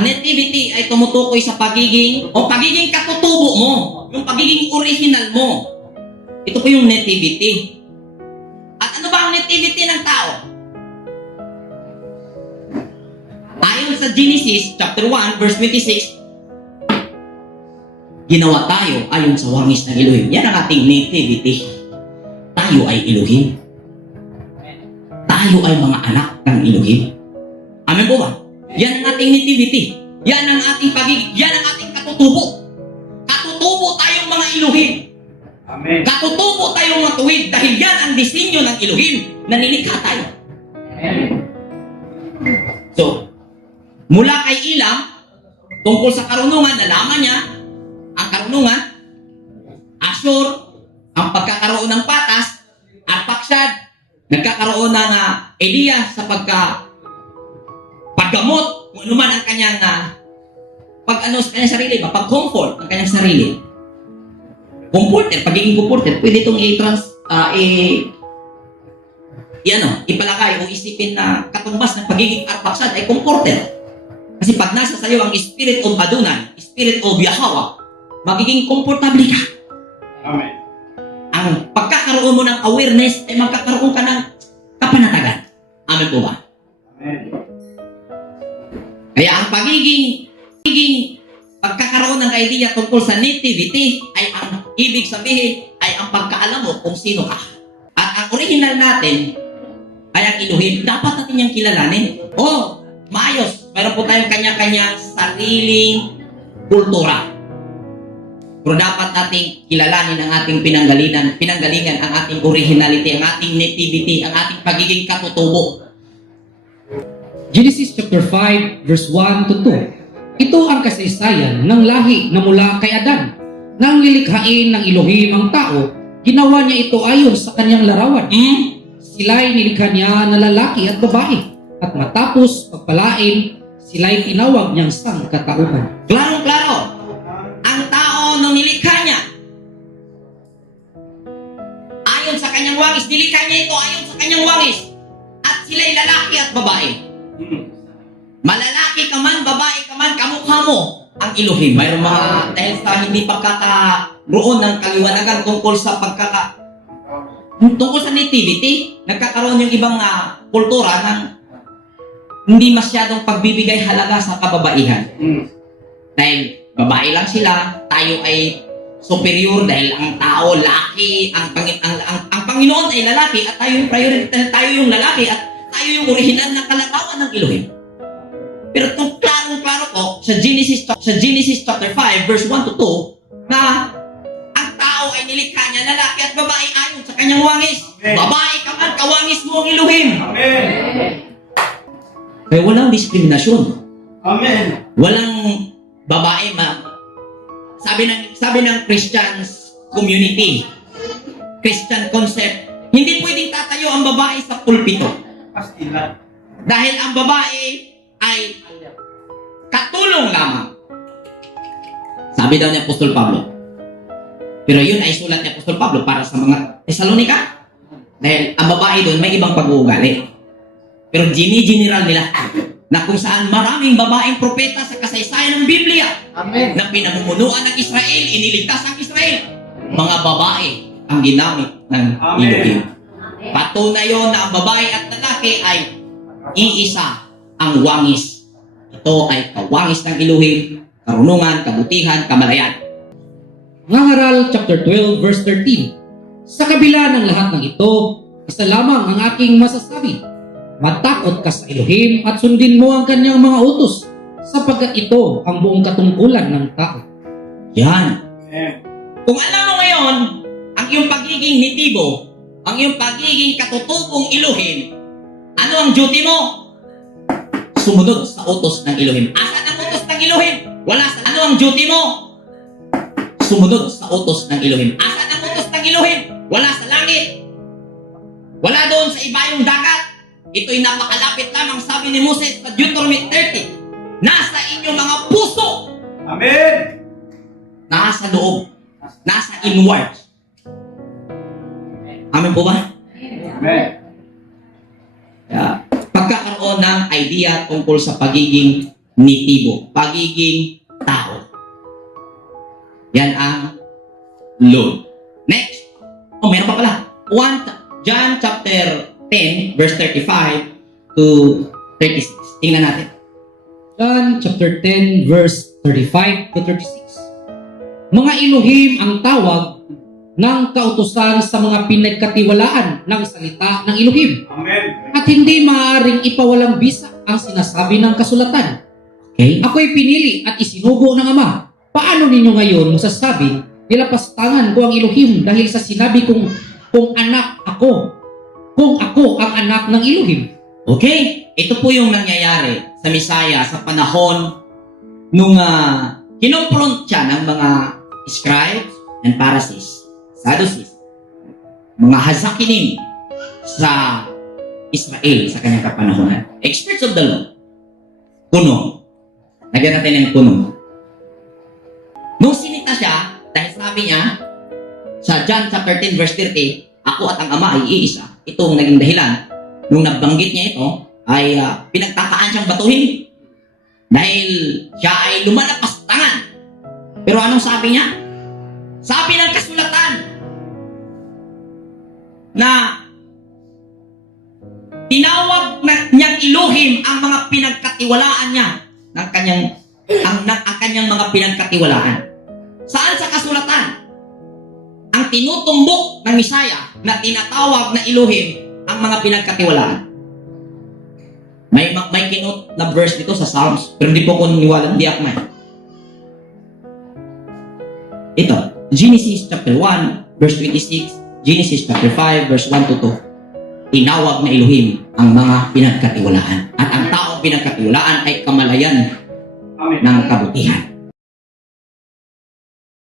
Ang nativity ay tumutukoy sa pagiging katutubo mo, yung pagiging original mo. Ito po yung nativity. At ano ba ang nativity ng tao? Ayon sa Genesis chapter 1 verse 26, ginawa tayo ayon sa wangis ng Elohim. Yan ang ating nativity. Tayo ay Elohim. Tayo ay mga anak ng Elohim. Amen po ba? Yan ang ating nativity. Yan ang ating pagiging. Yan ang ating katutubo. Katutubo tayong mga Elohim. Amen. Katutubo tayong matuwid dahil yan ang disenyo ng Elohim na nilikha tayo. Amen. So, mula kay Ilam, tungkol sa karunungan, nalaman niya ang karunungan, Ashur, ang pagkakaroon ng patas, Arpakshad, nagkakaroon ng Elias sa paggamot, kung ano man ang kanyang sa kanyang sarili ba? Pag-comfort ng kanyang sarili. Comforter, pagiging comforter, pwede itong ipalagay o isipin na katumbas ng pagiging Arpakshad ay comforter. Kasi pag nasa sayo ang Spirit of Adonai, Spirit of Yahweh, magiging komportable ka. Amen. Ang pagkakaroon mo ng awareness ay magkakaroon ka ng kapanatagan. Amen po ba? Amen. Kaya ang pagkakaroon ng idea tungkol sa nativity ay ang ibig sabihin ay ang pagkaalam mo kung sino ka. At ang original natin ay ang Elohim. Dapat natin niyang kilalanin. Maayos. Mayroon po tayong kanya-kanya sariling kultura. Pero dapat nating kilalanin ang ating pinanggalingan, ang ating originality, ang ating nativity, ang ating pagiging katutubo. Genesis chapter 5 verse 1 to 2. Ito ang kasaysayan ng lahi na mula kay Adan. Nang lilikhain ng Elohim ang tao, ginawa niya ito ayon sa kanyang larawan. Sila'y nilikha niya na lalaki at babae. At matapos pagpalain, sila'y tinawag niyang sangkatauhan. Klarong-klaro. Ang tao nung nilikha niya, ayon sa kanyang wangis, nilikha niya ito ayon sa kanyang wangis. At sila'y lalaki at babae. Malalaki ka man, babae ka man, kamukha mo ang Elohim. Mayroong mga, dahil sa hindi pagkakaroon ng kaliwanagan tungkol sa tungkol sa nativity, nagkakaroon yung ibang kultura ng hindi masyadong pagbibigay halaga sa kababaihan. Dahil babae lang sila, tayo ay superior dahil ang tao, laki, ang Panginoon ay lalaki at tayo yung priority, tayo yung lalaki at tayo yung original na kalarawan ng Elohim. Pero itong klarong-klaro po sa Genesis chapter 5 verse 1 to 2 na ang tao ay nilikha niya lalaki at babae ayon sa kanyang wangis. Amen. Babae ka man, kawangis mo ang Elohim. Amen. Kaya walang diskriminasyon. Amen. Walang babae sabi ng Christian community, Christian concept, hindi pwedeng tatayo ang babae sa pulpito. Pastila. Dahil ang babae ay katulong lamang. Sabi daw ni Apostol Pablo. Pero yun ay sulat ni Apostol Pablo para sa mga Thessalonica. Dahil ang babae doon may ibang pag-uugali. Pero general nila na kung saan maraming babaeng propeta sa kasaysayan ng Biblia. Amen. Na pinamumunuan ng Israel, iniligtas ang Israel. Mga babae ang ginamit ng Elohim. Patunay yun na ang babae at lalaki ay iisa ang wangis. Ito ay kawangis ng Elohim, karunungan, kabutihan, kamalayan. Nangaral chapter 12 verse 13. Sa kabila ng lahat ng ito, isa lamang ang aking masasabi. Matakot ka sa Elohim at sundin mo ang kanyang mga utos, sapagkat ito ang buong katungkulan ng tao. Yan. Amen. Kung alam mo ngayon, ang iyong pagiging nitibo, ang iyong pagiging katutubong Elohim, ano ang duty mo? Sumunod sa utos ng Elohim. Asan ang utos ng Elohim? Wala sa ano ang duty mo? Sumunod sa utos ng Elohim. Asan ang utos ng Elohim? Wala sa langit. Wala doon sa ibayong dagat. Ito'y napakalapit lamang, sabi ni Moses sa Deuteronomy 30. Nasa inyong mga puso. Amen. Nasa loob. Nasa inward. Amen po ba? Amen. Pagkakaroon ng idea tungkol sa pagiging kognitibo, pagiging tao. Yan ang load. Next. Meron pa pala. John chapter 10, verse 35 to 36. Tingnan natin. John chapter 10 verse 35 to 36. Mga Elohim ang tawag ng kautusan sa mga pinagkatiwalaan ng salita ng Elohim. Amen. At hindi maaaring ipawalang bisa ang sinasabi ng kasulatan. Okay? Ako'y pinili at isinugo ng Ama. Paano ninyo ngayon masasabi, nilapastangan ko ang Elohim dahil sa sinabi kong kung anak ako, kung ako ang anak ng Elohim? Okay? Ito po yung nangyayari sa Misaya sa panahon nung kinonfront siya ng mga scribes and Pharisees, Sadducees, mga hazakinim sa Israel sa kanyang kapanahonan. Experts of the law. Kuno. Lagyan natin ng kuno. Nung sinita siya, dahil sabi niya, sa John chapter 10 verse 30, ako at ang Ama ay iisa. Ito ang naging dahilan. Nung nabanggit niya ito, ay pinagtakaan siyang batuhin. Dahil siya ay lumalapas tangan. Pero anong sabi niya? Sabi ng kasulatan na tinawag na niyang Elohim ang mga pinagkatiwalaan niya ng kanyang mga pinagkatiwalaan. Saan sa kasulatan? Ang tinutumbok ng Misaya na tinatawag na Elohim ang mga pinagkatiwalaan. May kinot na verse dito sa Psalms, pero hindi po ko niwala, hindi ako may. Ito, Genesis chapter 1, verse 26, Genesis chapter 5, verse 1 to 2. Tinawag na Elohim ang mga pinagkatiwalaan. At ang taong pinagkatiwalaan ay kamalayan Amen. ng kabutihan.